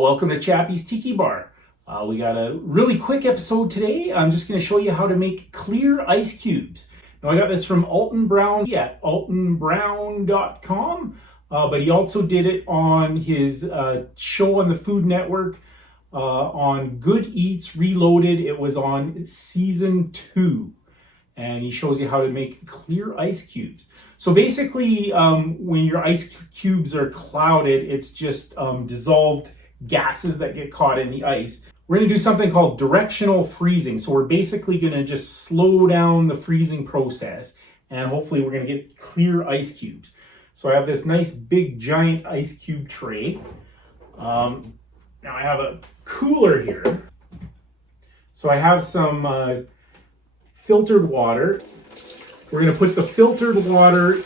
Welcome to Chappie's Tiki Bar. We got a really quick episode today. I'm just going to show you how to make clear ice cubes. Now I got this from Alton Brown at altonbrown.com, but he also did it on his show on the Food Network on Good Eats Reloaded. It was on season 2. And he shows you how to make clear ice cubes. So basically, when your ice cubes are clouded, it's just dissolved gases that get caught in the ice. We're going to do something called directional freezing. So we're basically going to just slow down the freezing process, and hopefully we're going to get clear ice cubes. So I have this nice big giant ice cube tray. Now I have a cooler here. So I have some filtered water. We're going to put the filtered water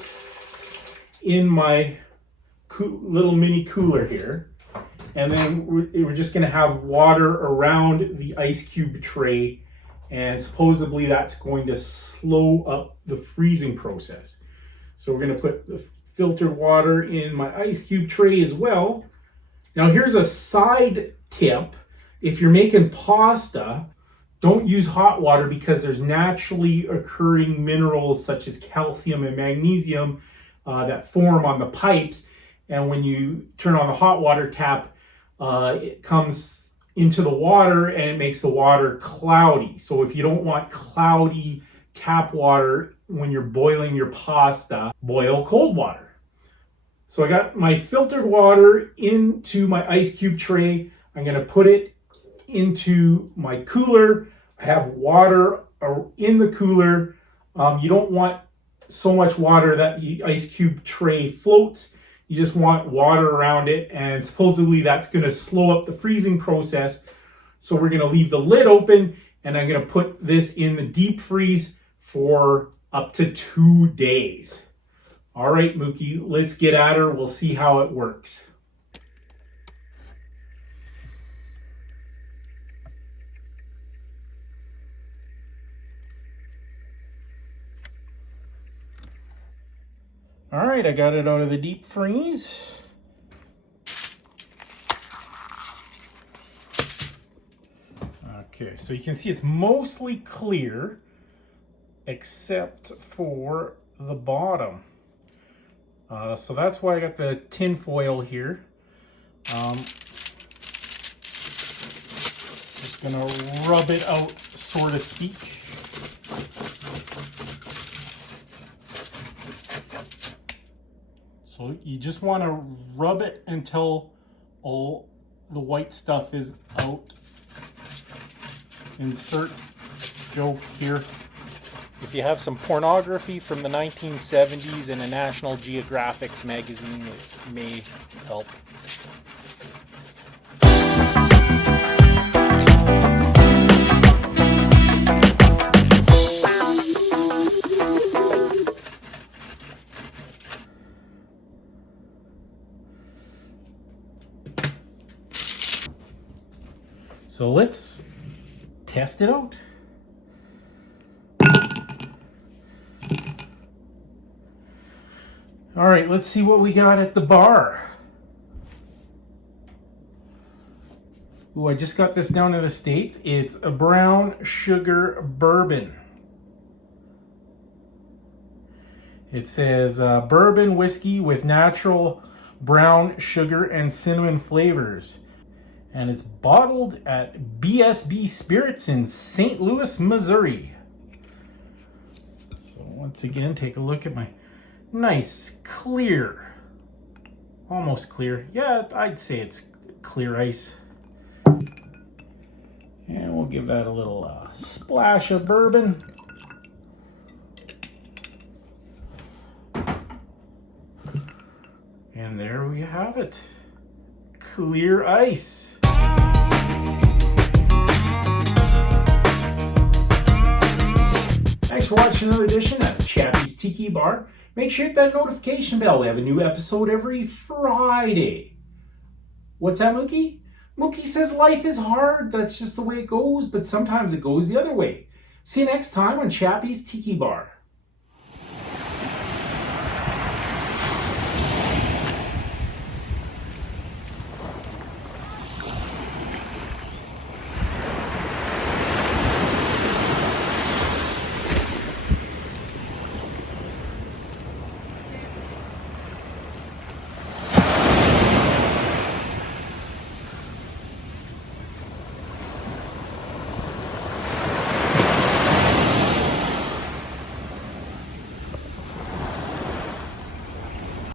in my little mini cooler here. And then we're just going to have water around the ice cube tray. And supposedly that's going to slow up the freezing process. So we're going to put the filtered water in my ice cube tray as well. Now here's a side tip. If you're making pasta, don't use hot water because there's naturally occurring minerals such as calcium and magnesium that form on the pipes. And when you turn on the hot water tap, it comes into the water and it makes the water cloudy. So if you don't want cloudy tap water when you're boiling your pasta, boil cold water. So I got my filtered water into my ice cube tray. I'm going to put it into my cooler. I have water in the cooler. You don't want so much water that the ice cube tray floats. You just want water around it, and supposedly that's going to slow up the freezing process. So we're going to leave the lid open, and I'm going to put this in the deep freeze for up to 2 days. All right, Mookie, let's get at her. We'll see how it works. All right, I got it out of the deep freeze. Okay, so you can see it's mostly clear except for the bottom. So that's why I got the tin foil here. Just gonna rub it out, so to speak. So you just want to rub it until all the white stuff is out. Insert joke here. If you have some pornography from the 1970s in a National Geographic magazine, it may help. So let's test it out. All right, let's see what we got at the bar. Ooh, I just got this down in the States. It's a brown sugar bourbon. It says bourbon whiskey with natural brown sugar and cinnamon flavors. And it's bottled at BSB Spirits in St. Louis, Missouri. So once again, take a look at my nice, clear, almost clear. Yeah, I'd say it's clear ice. And we'll give that a little splash of bourbon. And there we have it. Clear ice. Thanks for watching another edition of Chappie's Tiki Bar. Make sure you hit that notification bell. We have a new episode every Friday. What's that, Mookie? Mookie says life is hard. That's just the way it goes, but sometimes it goes the other way. See you next time on Chappie's Tiki Bar.